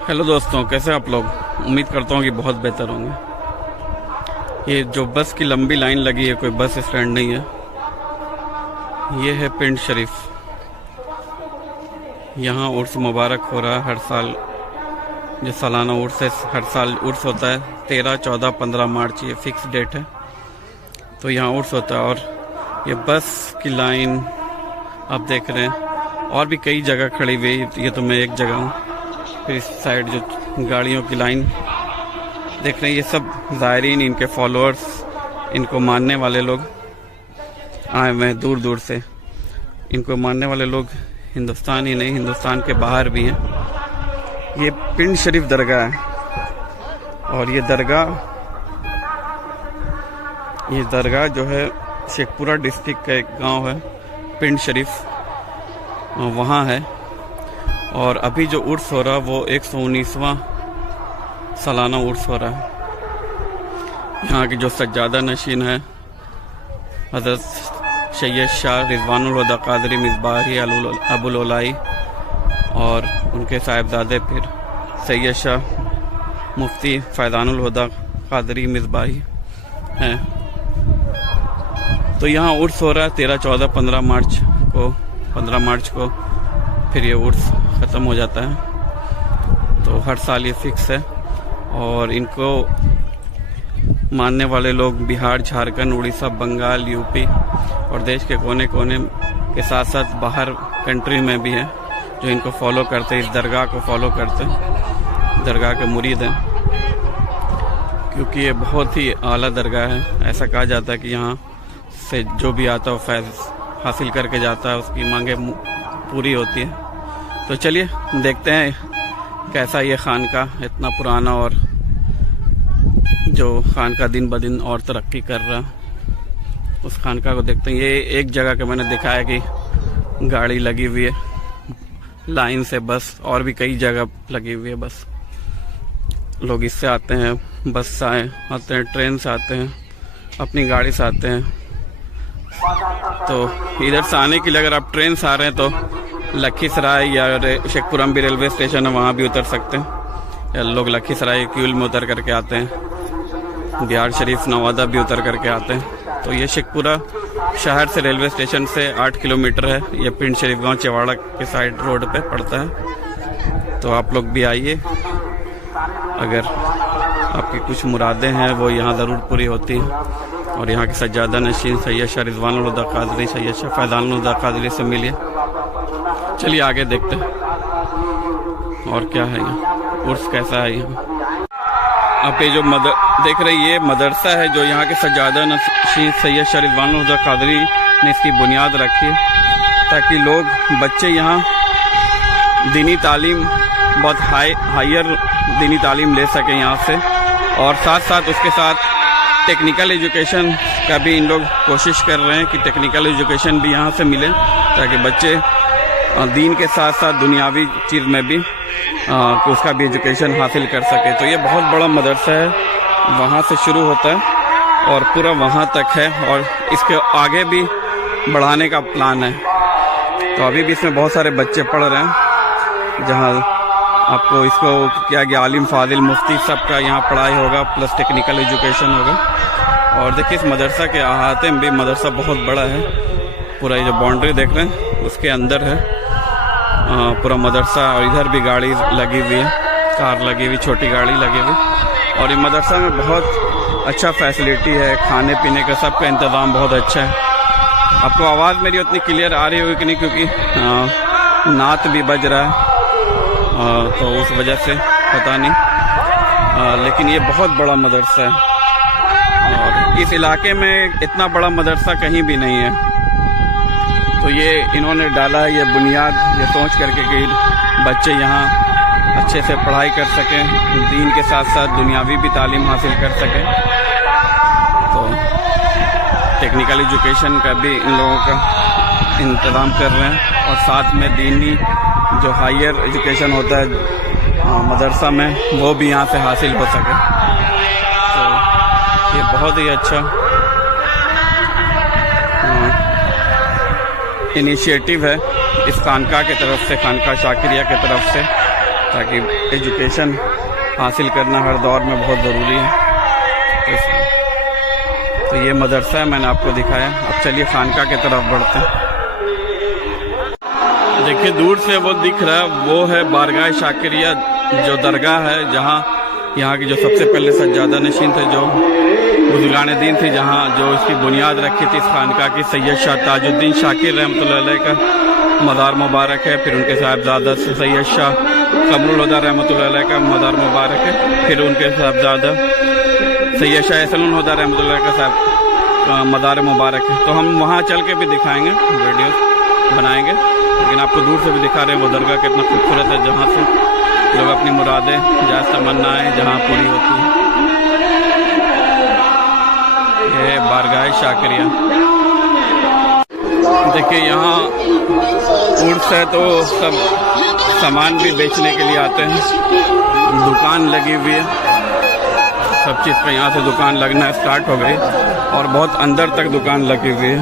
Hello दोस्तों, कैसे आप लोग। उम्मीद करता हूँ कि बहुत बेहतर होंगे। ये जो बस की लंबी लाइन लगी है, कोई बस स्टैंड नहीं है। ये है पिंड शरीफ। यहाँ उर्स मुबारक हो रहा है हर साल। जो सालाना उर्स है, हर साल उर्स होता है 13, 14, 15 मार्च, ये फिक्स डेट है। तो यहाँ उर्स होता है। और ये बस की लाइन आप देख रहे हैं, और भी कई जगह खड़ी हुई। ये तो मैं एक जगह हूँ। फिर इस साइड जो गाड़ियों की लाइन देख रहे हैं, ये सब ज़ायरीन, इनके फॉलोअर्स, इनको मानने वाले लोग आए हुए हैं दूर दूर से। इनको मानने वाले लोग हिंदुस्तान ही नहीं, हिंदुस्तान के बाहर भी हैं। ये पिंड शरीफ दरगाह है। और ये दरगाह जो है शेखपुरा डिस्ट्रिक्ट का एक गांव है, पिंड शरीफ, वहाँ है। और अभी जो उर्स हो रहा है वो 119वां सालाना उर्स हो रहा है। यहाँ के जो सज्जादा नशीन है हज़रत सैयद शाह रिज़वानुल हुदा क़ादरी मिसबाही अबुल ओलाई, और उनके साहिबजादे फिर सैयद शाह मुफ्ती फैज़ानुल हुदा क़ादरी मिसबाही हैं। तो यहाँ उर्स हो रहा है 13, 14, 15 मार्च को फिर ये उर्स ख़त्म हो जाता है। तो हर साल ये फिक्स है। और इनको मानने वाले लोग बिहार, झारखंड, उड़ीसा, बंगाल, यूपी और देश के कोने कोने के साथ साथ बाहर कंट्री में भी हैं जो इनको फॉलो करते हैं, इस दरगाह को फॉलो करते हैं, दरगाह के मुरीद हैं। क्योंकि ये बहुत ही आला दरगाह है। ऐसा कहा जाता है कि यहाँ से जो भी आता है फैज़ हासिल करके जाता है, उसकी मांगे पूरी होती है। तो चलिए देखते हैं कैसा ये खानका इतना पुराना, और जो खानका दिन ब दिन और तरक्की कर रहा, उस खानका को देखते हैं। ये एक जगह का मैंने दिखाया कि गाड़ी लगी हुई है लाइन से, बस और भी कई जगह लगी हुई है बस। लोग इससे आते हैं, बस से आते हैं, ट्रेन से आते हैं, अपनी गाड़ी से आते हैं। तो इधर से आने के लिए अगर आप ट्रेन से आ रहे हैं तो लखीसराय या शेखपुरम भी रेलवे स्टेशन है, वहाँ भी उतर सकते हैं। या लोग लखीसराय क्यूल में उतर करके आते हैं, बिहार शरीफ, नवादा भी उतर करके आते हैं। तो ये शेखपुरा शहर से रेलवे स्टेशन से 8 किलोमीटर है। ये पिंड शरीफ गांव चेवाड़ा के साइड रोड पे पड़ता है। तो आप लोग भी आइए, अगर आपकी कुछ मुरादें हैं वो यहाँ ज़रूर पूरी होती हैं। और यहाँ के सज्जादा नशीन सैयद शाह रिज़वानुल हुदा क़ादरी, सैयद शाह फैज़ानुल हुदा क़ादरी से मिलिए। चलिए आगे देखते हैं और क्या है यहाँ, उर्स कैसा है यहाँ। आप ये जो देख रहे हैं, ये मदरसा है जो यहाँ के सज्जादा नशीन सैयद शाह रिज़वानुल हुदा क़ादरी ने इसकी बुनियाद रखी है, ताकि लोग, बच्चे यहाँ दीनी तालीम, बहुत हायर दीनी तालीम ले सकें यहाँ से। और साथ साथ उसके साथ टेक्निकल एजुकेशन का भी इन लोग कोशिश कर रहे हैं कि टेक्निकल एजुकेशन भी यहाँ से मिले, ताकि बच्चे दीन के साथ साथ दुनियावी चीज़ में भी उसका भी एजुकेशन हासिल कर सके। तो ये बहुत बड़ा मदरसा है, वहाँ से शुरू होता है और पूरा वहाँ तक है, और इसके आगे भी बढ़ाने का प्लान है। तो अभी भी इसमें बहुत सारे बच्चे पढ़ रहे हैं, जहाँ आपको इसको क्या गया आलिम, फाजिल, मुफ्ती सबका यहाँ पढ़ाई होगा, प्लस टेक्निकल एजुकेशन होगा। और देखिए इस मदरसा के अहाते में भी, मदरसा बहुत बड़ा है, पूरा ये जो बाउंड्री देख रहे हैं उसके अंदर है पूरा मदरसा। और इधर भी गाड़ी लगी हुई है, कार लगी हुई, छोटी गाड़ी लगी हुई। और ये मदरसा में बहुत अच्छा फैसिलिटी है, खाने पीने का सबका इंतज़ाम बहुत अच्छा है। आपको आवाज़ मेरी उतनी क्लियर आ रही होगी कि नहीं, क्योंकि नात भी बज रहा है, तो उस वजह से पता नहीं। लेकिन ये बहुत बड़ा मदरसा है, और इस इलाके में इतना बड़ा मदरसा कहीं भी नहीं है। तो ये इन्होंने डाला है ये बुनियाद, ये सोच करके कि बच्चे यहाँ अच्छे से पढ़ाई कर सकें, दीन के साथ साथ दुनियावी भी तालीम हासिल कर सकें। तो टेक्निकल एजुकेशन का भी इन लोगों का इंतज़ाम कर रहे हैं, और साथ में दीनी जो हायर एजुकेशन होता है मदरसा में, वो भी यहाँ से हासिल हो सके। तो ये बहुत ही अच्छा इनिशिएटिव है इस खानका की तरफ से, खानका शाकिरिया की तरफ से। ताकि एजुकेशन हासिल करना हर दौर में बहुत ज़रूरी है। तो ये मदरसा है, मैंने आपको दिखाया। अब चलिए खानका की तरफ बढ़ते हैं। देखिए दूर से वो दिख रहा है, वो है बारगाह शाकिरिया, जो दरगाह है जहाँ यहाँ की जो सबसे पहले सज्जादा नशीन थे, जो बुजुर्गान दीन थी, जहाँ जो इसकी बुनियाद रखी थी इस खानका की, सैयद शाह ताजुद्दीन शाकिर रहमतुल्लाह अलैह का मज़ार मुबारक है। फिर उनके साहबजादा सैयद शाह कमरुल हुदा रहमतुल्लाह अलैह का मज़ार मुबारक है। फिर उनके साहबजादा सैयद शाह एहसानुल हुदा रहमतुल्लाह अलैह का मज़ार मुबारक है। तो हम वहाँ चल के भी दिखाएंगे, वीडियो बनाएंगे, लेकिन आपको दूर से भी दिखा रहे हैं वो दरगाह कितना खूबसूरत है, जहाँ से लोग अपनी मुरादें, जायज़ तमन्नाएं जहाँ पूरी होती हैं। ये बारगाह शाकिरिया। देखिए यहाँ उर्स है तो सब सामान भी बेचने के लिए आते हैं, दुकान लगी हुई है, सब चीज़ पे यहाँ से दुकान लगना स्टार्ट हो गई और बहुत अंदर तक दुकान लगी हुई है।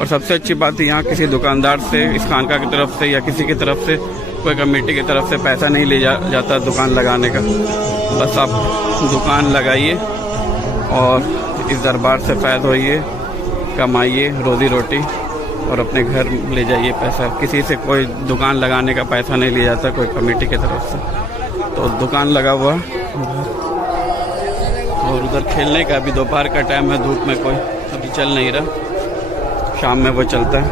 और सबसे अच्छी बात है यहाँ किसी दुकानदार से, इस खानका की तरफ से या किसी की तरफ से, कोई कमेटी की तरफ से पैसा नहीं ले जाता दुकान लगाने का। बस आप दुकान लगाइए और इस दरबार से फ़ायदा होइए, कमाइए रोज़ी रोटी और अपने घर ले जाइए पैसा। किसी से कोई दुकान लगाने का पैसा नहीं लिया जाता, कोई कमेटी की तरफ से। तो दुकान लगा हुआ और उधर खेलने का भी दोपहर का टाइम है, धूप में कोई अभी चल नहीं रहा, शाम में वो चलता है।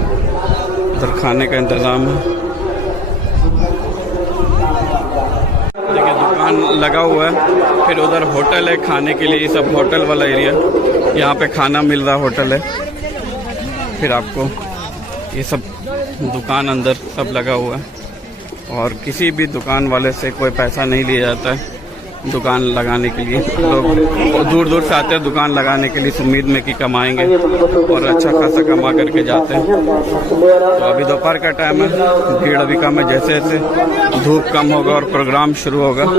उधर खाने का इंतज़ाम है। देखिए दुकान लगा हुआ है, फिर उधर होटल है खाने के लिए, ये सब होटल वाला एरिया, यहाँ पे खाना मिल रहा होटल है। फिर आपको ये सब दुकान अंदर सब लगा हुआ है और किसी भी दुकान वाले से कोई पैसा नहीं लिया जाता है दुकान लगाने के लिए। लोग दूर दूर से आते हैं दुकान लगाने के लिए इस उम्मीद में कि कमाएंगे और अच्छा खासा कमा करके जाते हैं। तो अभी दोपहर का टाइम है, भीड़ अभी कम है, जैसे जैसे धूप कम होगा और प्रोग्राम शुरू होगा तो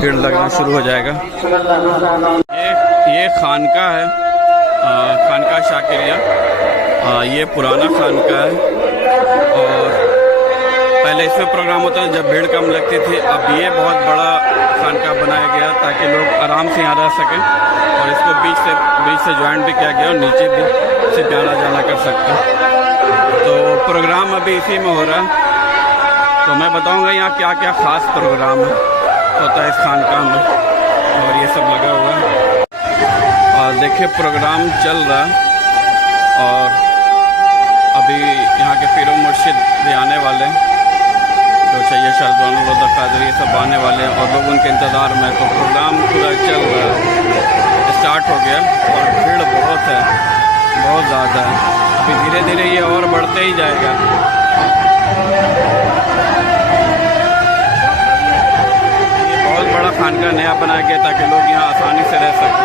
भीड़ लगना शुरू हो जाएगा। ये खानका है, खानका शाकिरिया, ये पुराना खानका है और पहले इसमें प्रोग्राम होता था जब भीड़ कम लगती थी। अब ये बहुत बड़ा खानका बनाया गया ताकि लोग आराम से यहाँ रह सकें और इसको बीच से ज्वाइन भी किया गया और नीचे भी से आना जाना कर सकते। तो प्रोग्राम अभी इसी में हो रहा है, तो मैं बताऊंगा यहाँ क्या क्या ख़ास प्रोग्राम होता है इस खानका में। और ये सब लगा हुआ है और देखिए प्रोग्राम चल रहा है और अभी यहाँ के पीरो मुर्शिद भी आने वाले हैं, जो सैयद शाह कादरी ये सब आने वाले हैं और लोग उनके इंतज़ार में। तो प्रोग्राम पूरा चल रहा है, स्टार्ट हो गया और भीड़ बहुत है, बहुत ज़्यादा है। अभी धीरे धीरे ये और बढ़ते ही जाएगा। ये बहुत बड़ा खानका नया बनाया गया ताकि लोग यहाँ आसानी से रह सकें,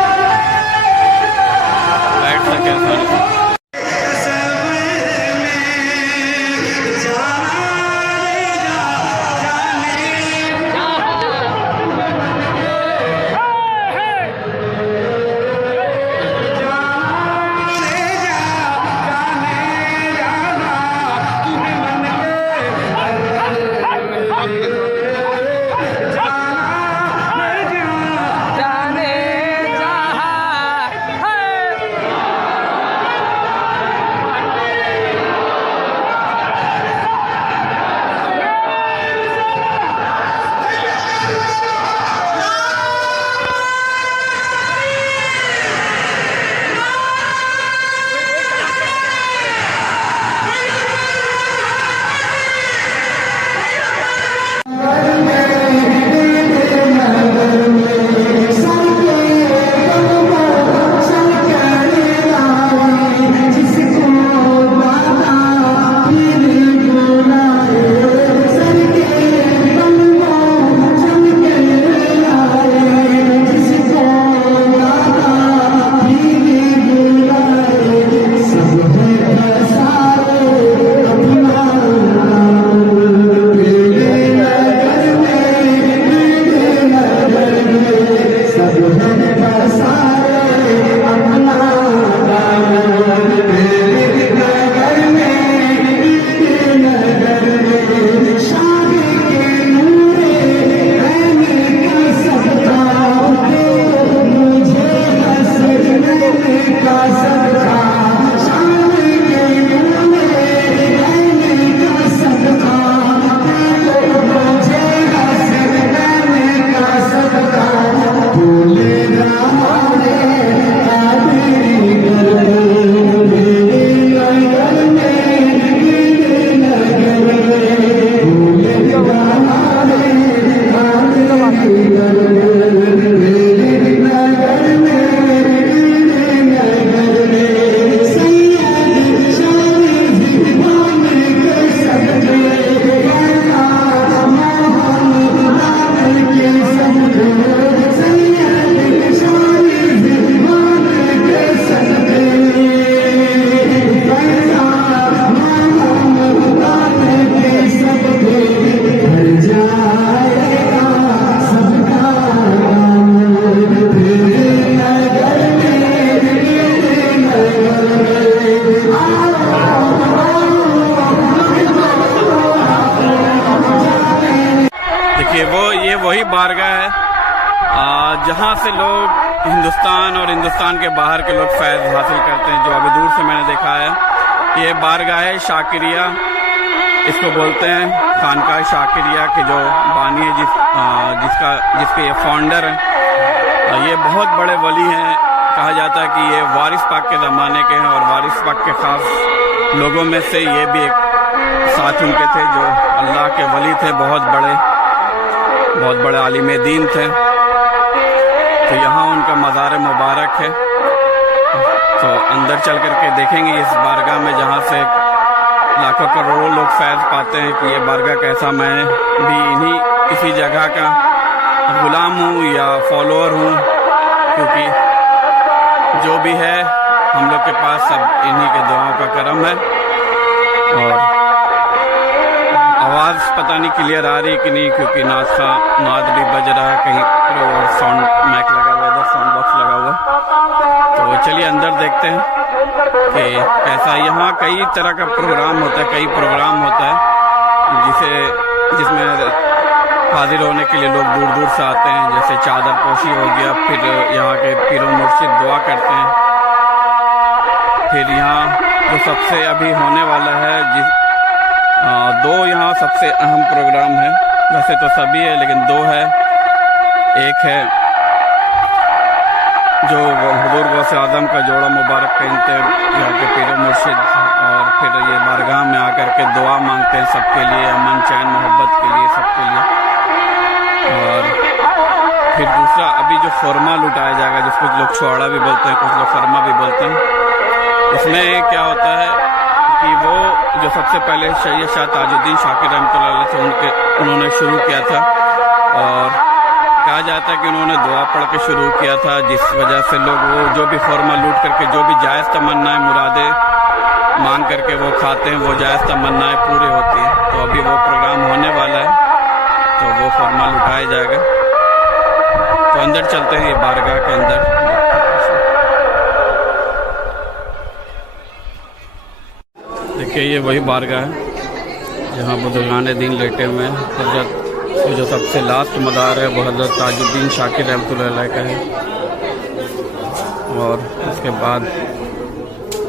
बैठ सकें आसानी से। जहाँ से लोग हिंदुस्तान और हिंदुस्तान के बाहर के लोग फैज़ हासिल करते हैं, जो अभी दूर से मैंने देखा है, ये बारगाह शाकिरिया इसको बोलते हैं। खानकाह शाकिरिया के जो बानी है, जिसके ये फाउंडर हैं, ये बहुत बड़े वली हैं। कहा जाता है कि ये वारिस पाक के ज़माने के हैं और वारिस पाक के ख़ास लोगों में से ये भी एक साथ उनके थे, जो अल्लाह के वली थे, बहुत बड़े आलिम दीन थे। तो यहाँ उनका मज़ार मुबारक है। तो अंदर चल करके देखेंगे इस बारगाह में, जहाँ से लाखों करोड़ों लोग फैज़ पाते हैं कि ये बारगाह कैसा। मैं भी इसी जगह का गुलाम हूँ या फॉलोअर हूँ, क्योंकि जो भी है हम लोग के पास सब इन्हीं के दुआओं का करम है। और आवाज़ पता नहीं क्लियर आ रही कि नहीं, क्योंकि नाद भी बज रहा है कहीं और साउंड माइक लगा हुआ है, इधर साउंड बॉक्स लगा हुआ है। तो चलिए अंदर देखते हैं कि कैसा। यहाँ कई तरह का प्रोग्राम होता है, जिसमें हाजिर होने के लिए लोग दूर दूर से आते हैं। जैसे चादर पोशी हो गया, फिर यहाँ के पीरों मुर्शिद दुआ करते हैं। फिर यहाँ जो सबसे अभी होने वाला है, दो यहाँ सबसे अहम प्रोग्राम है। वैसे तो सभी है, लेकिन दो है। एक है जो हुजूर गौसे आज़म का जोड़ा मुबारक पहनते हैं यहाँ के पीर मुर्शिद, और फिर ये बारगाह में आकर के दुआ मांगते हैं सबके लिए, अमन चैन मोहब्बत के लिए, सबके लिए। और फिर दूसरा अभी जो फरमा लुटाया जाएगा, जिसको कुछ लोग छुआड़ा भी बोलते हैं, कुछ लोग फरमा भी बोलते हैं। इसमें क्या होता है कि वो जो सबसे पहले सैयद शाह ताजुद्दीन शाकिर रहमतुल्लाह अलैह से उन्होंने शुरू किया था, और कहा जाता है कि उन्होंने दुआ पढ़ के शुरू किया था, जिस वजह से लोग वो जो भी फरमा लूट करके जो भी जायज़ तमन्नाएं मुरादें मांग करके वो खाते हैं, वो जायज़ तमन्नाएं पूरी होती हैं। तो अभी वो प्रोग्राम होने वाला है, तो वो फरमा लुटाया जाएगा। तो अंदर चलते हैं, ये बारगाह के अंदर। देखिए ये वही बारगाह है जहाँ बुजुर्गान दीन लेटे हुए हैं। हज़रत जो सबसे लास्ट मदार है वो हज़रत ताजुद्दीन शाकिर रहमतुल्लाह अलैह का है। और उसके बाद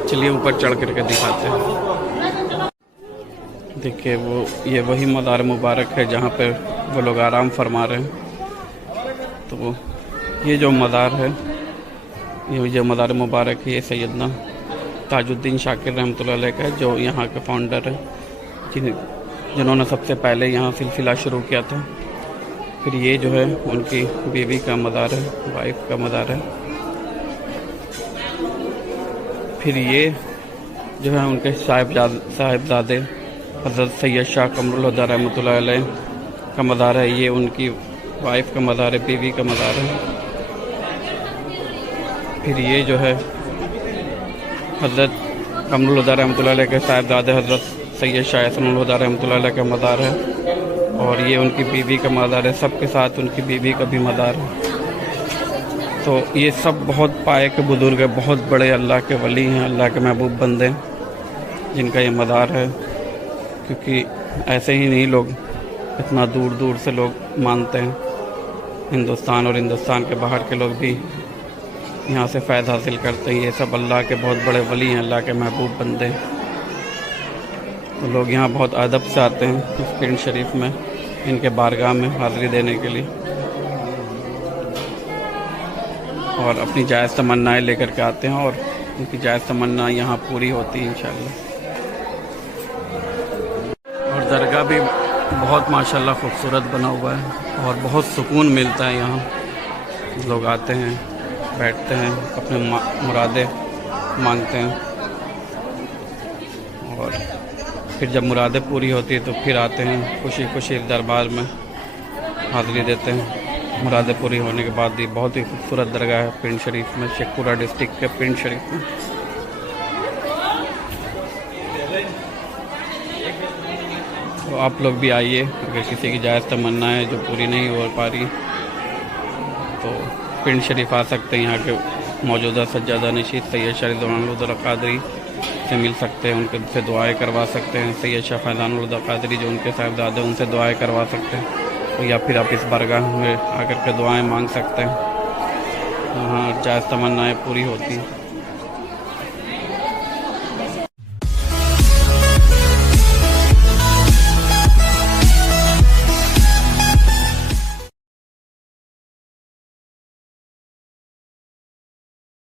चलिए ऊपर चढ़ करके दिखाते हैं। देखिए वो ये वही मदार मुबारक है जहाँ पे वो लोग आराम फरमा रहे हैं। तो ये जो मदार है, ये जो मदार मुबारक है, ये सैयदना ताजुद्दीन शाकिर रहमतुल्लाह अलैह का है, जो यहाँ के फाउंडर है, जिन्होंने सबसे पहले यहाँ सिलसिला शुरू किया था। फिर ये जो है उनकी बीवी का मज़ार है, वाइफ का मज़ार है। फिर ये जो है उनके साहिबजादे हज़रत सैयद शाह कमरुल हुदा रहमतुल्लाह अलैह का मज़ार है। ये उनकी वाइफ का मज़ार है, बीवी का मज़ार है। फिर ये जो है हज़रत कमरुल हुदा रहमतुल्लाह अलैह के साहिबजादे हज़रत सैयद शाह हसनुल हुदा रहमतुल्लाह अलैह का मज़ार है, और ये उनकी बीवी का मज़ार है। सबके साथ उनकी बीवी का भी मज़ार है। तो ये सब बहुत पाए के बुज़ुर्ग है, बहुत बड़े अल्लाह के वली हैं, अल्लाह के महबूब बंदे हैं, जिनका ये मज़ार है। क्योंकि ऐसे ही नहीं लोग इतना दूर दूर से लोग मानते हैं, हिंदुस्तान और हिंदुस्तान के बाहर के लोग भी यहाँ से फ़ायदा हासिल करते हैं। ये सब अल्लाह के बहुत बड़े वली हैं, अल्लाह के महबूब बंदे हैं। तो लोग यहाँ बहुत अदब से आते हैं इस पिंड शरीफ में, इनके बारगाह में हाज़िरी देने के लिए, और अपनी जायज़ तमन्नाएँ लेकर के आते हैं, और उनकी जायज़ तमन्ना यहाँ पूरी होती है इंशाअल्लाह। और दरगाह भी बहुत माशाअल्लाह खूबसूरत बना हुआ है, और बहुत सुकून मिलता है यहाँ। लोग आते हैं, बैठते हैं, अपने मुरादें मांगते हैं, और फिर जब मुरादें पूरी होती है तो फिर आते हैं खुशी खुशी दरबार में हाज़िरी देते हैं। मुरादें पूरी होने के बाद ही बहुत ही खूबसूरत दरगाह है पिंड शरीफ में, शेखपुरा डिस्ट्रिक्ट के पिंड शरीफ में। तो आप लोग भी आइए, अगर किसी की जायज़ तमन्ना है जो पूरी नहीं हो पा रही तो पिंड शरीफ आ सकते हैं। यहाँ के मौजूदा सज्जादा नशीद सैयद शाह रिज़वानुल हुदा क़ादरी से मिल सकते हैं, उनके से दुआएं करवा सकते हैं। सैयद शाह फैज़ानुल हुदा क़ादरी जो उनके साहिबजादे, उनसे दुआएं करवा सकते हैं। तो या फिर आप इस बारगाह में आकर के दुआएं मांग सकते हैं। हाँ जायज़ तमन्नाएँ पूरी होती हैं।